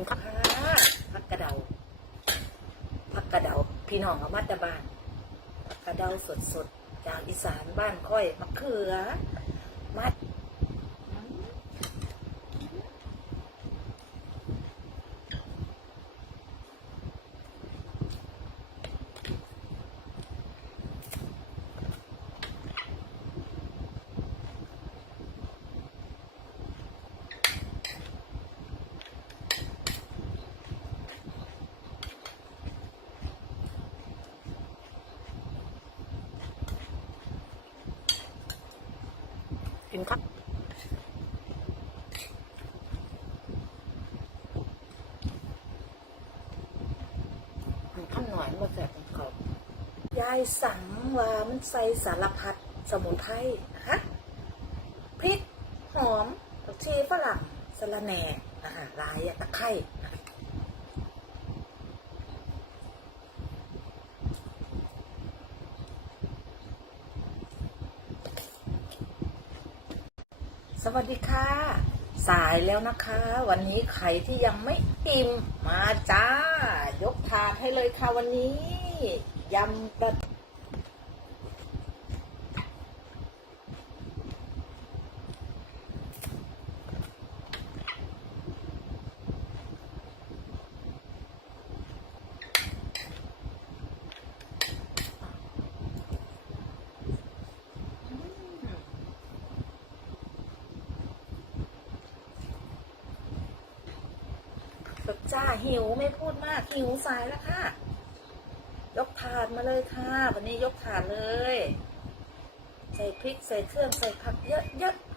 นข้าผักกระเดาผักกระเดาพี่น้องเอามาตะบานผักกระเดาสดๆจากอีสานบ้านค่อยมะเขือมา กินข้าวมันข้าหน่อยมาแสบของเขายายสั่งว่ามันใส่สารพัดสมุนไพรฮะพริก หอมผักชีฝรั่งสะระแหน่อาหารลายตะไคร้ สวัสดีค่ะ สายแล้วนะคะ วันนี้ใครที่ยังไม่อิ่มมาจ้า ยกถาดให้เลยค่ะวันนี้ยำปลา ดจ้าหิวไม่พูดมากหิวสายแล้วค่ะ ยกถาดมาเลยค่ะ วันนี้ยกถาดเลย ใส่พริกใส่เครื่องใส่ผักเยอะๆ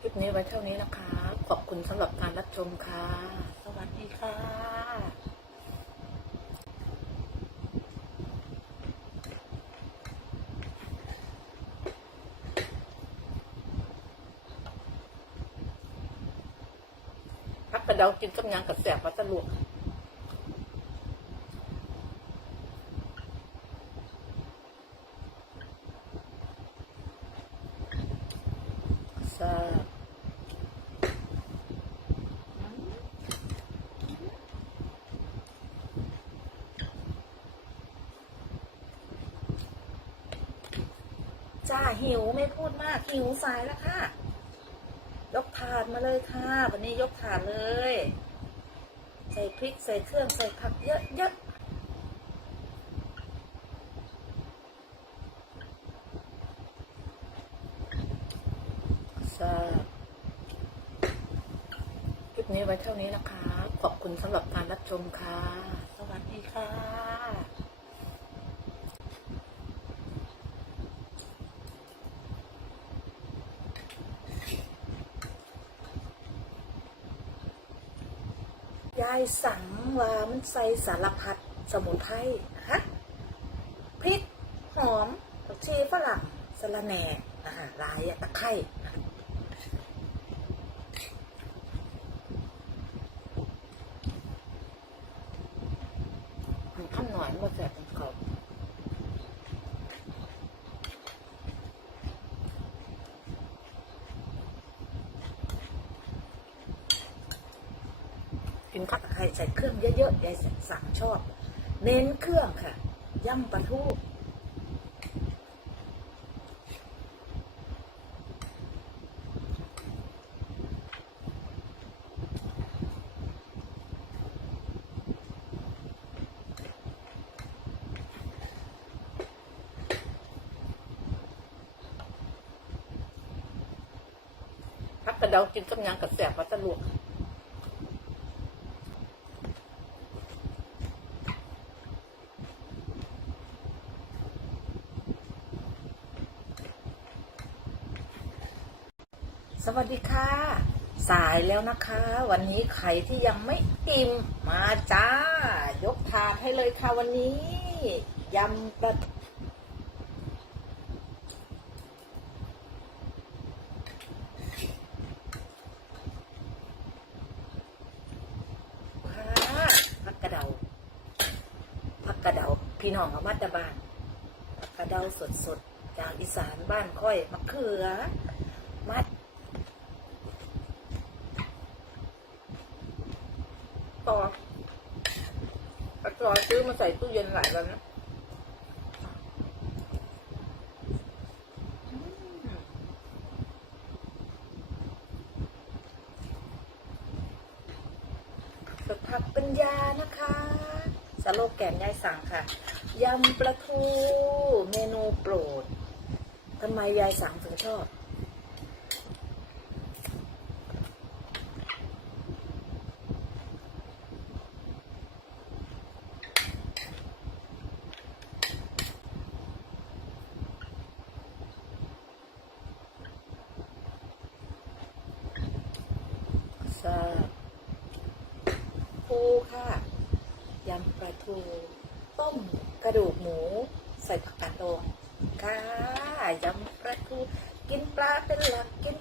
คลิปนี้ไว้เท่านี้นะคะ ขอบคุณสำหรับการรับชมค่ะ สวัสดีค่ะ พั กระเดากินกับยังกับแสบวัตะลวกซ่บจ้าหิวไม่พูดมาก หิวสายแล้วค่ะ ยกถาดมาเลยค่ะ วันนี้ยกถาดเลย ใส่พริกใส่เครื่องใส่ผักเยอะๆแซ่คลิปนี้ไว้เท่านี้นะคะ ขอบคุณสำหรับการรับชมค่ะ สวัสดีค่ะ ได้สั่งว่ามันใส่สารพัดสมุนไพรฮะพริกหอมผักชีฝรั่งสะระแหน่นะคะลายตะไคร่ขั้นหน่อยมาแสบของเขากินข้าวตะไคร้ ใส่เครื่องเยอะๆยายสั่งชอบ เน้นเครื่องค่ะ ย่ำปลาทูพักกระเดากินกับยังกับแสบวัตะลวก สวัสดีค่ะ สายแล้วนะคะ วันนี้ใครที่ยังไม่อิ่มมาจ้า ยกถาดให้เลยค่ะวันนี้ยำปลาค่ะผักกระเดาผักกระเดาพี่น้องเอามาตะบ้านกระเดาสดสดๆ จากอีสานบ้านค่อยมะเขือมัดต่อปลาจอย ซื้อมาใส่ตู้เย็นหลายวันนะอืมสุดผักปัญญานะคะสโลแกนยายสั่งค่ะ ยำปลาทู เมนูโปรดทำไมยายสั่งถึงชอบ แซ่บปูค่ะ ย คือ ต้มกระดูกหมูใส่ผักกาดดองค่ะยำปลาทูกินปลาเป็นหลักกิน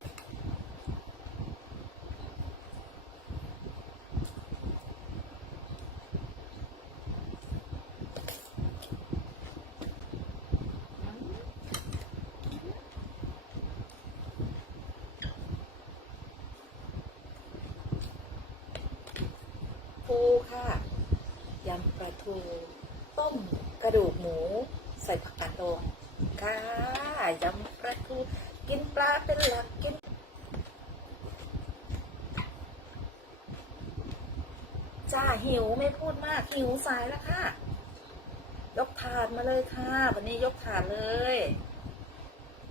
ปูค่ะ ยำปลา ทู ต้มกระดูกหมู ใส่ผักกาดดองค่ะยำปลาทูกินปลาเป็นหลักกินจ้าหิวไม่พูดมากหิวสายแล้วค่ะ ยกถาดมาเลยค่ะ วันนี้ยกถาดเลย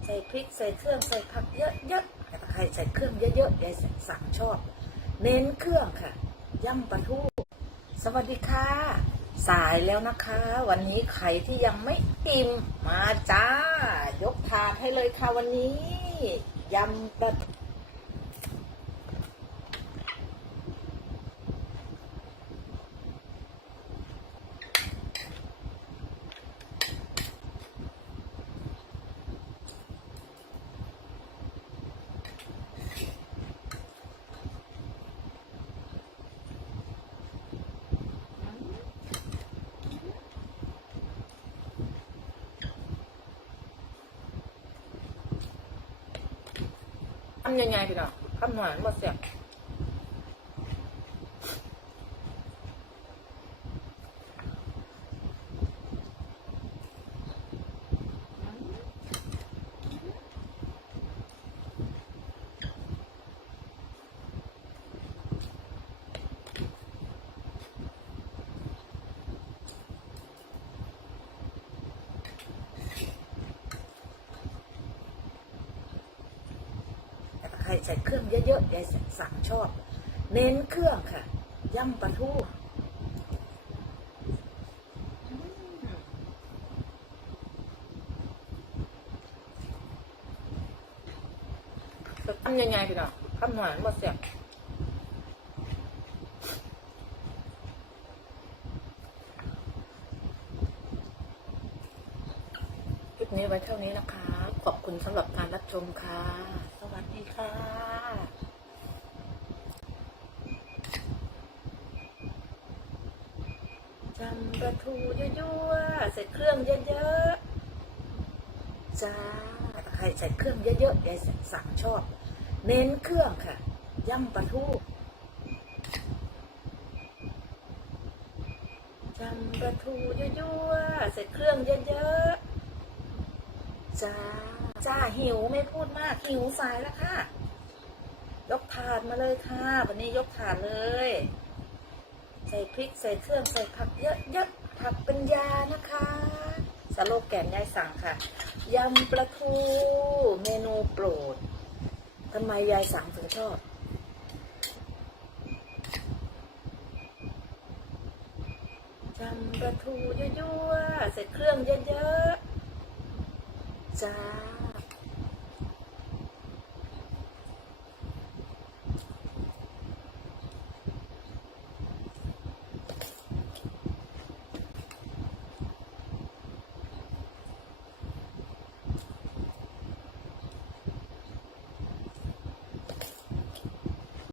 ใส่พริกใส่เครื่องใส่ผักเยอะๆต่ถ้าใครใส่เครื่องเยอะๆยายสั่งชอบ เน้นเครื่องค่ะย่ำปลาทู สวัสดีค่ะ สายแล้วนะคะ วันนี้ใครที่ยังไม่อิ่มมาจ้า ยกถาดให้เลยค่ะวันนี้ยำปลาทำยังไงพี่น้องคำหวานมาเสียบ ใครใส่เครื่องเยอะๆยายสั่งชอบ เน้นเครื่องค่ะย่ำปลาทูทำยังไงพี่น้องทำหน่อยมาเสียบคลิปนี้ไว้เท่านี้นะคะ ขอบคุณสำหรับการรับชมค่ะ สวัสดีค่ะ จำ ปลาทูยั่วๆใส่เครื่องเยอะๆจ้าใครใส่เครื่องเยอะๆยายสั่งชอบ เน้นเครื่องค่ะย่ำปลาทูจำปลาทูยั่วๆใส่เครื่องเยอะๆจ้าจ้าหิวไม่พูดมากหิวสายแล้วค่ะ ยกถาดมาเลยค่ะ วันนี้ยกถาดเลย ใส่พริกใส่เครื่องใส่ผักเยอะๆผักเป็นยานะคะสโลแกนยายสั่งค่ะยำปลาทูเมนูโปรดทำไมยายสั่งถึงชอบยำปลาทูยั่วๆใส่เครื่องเยอะๆจ้า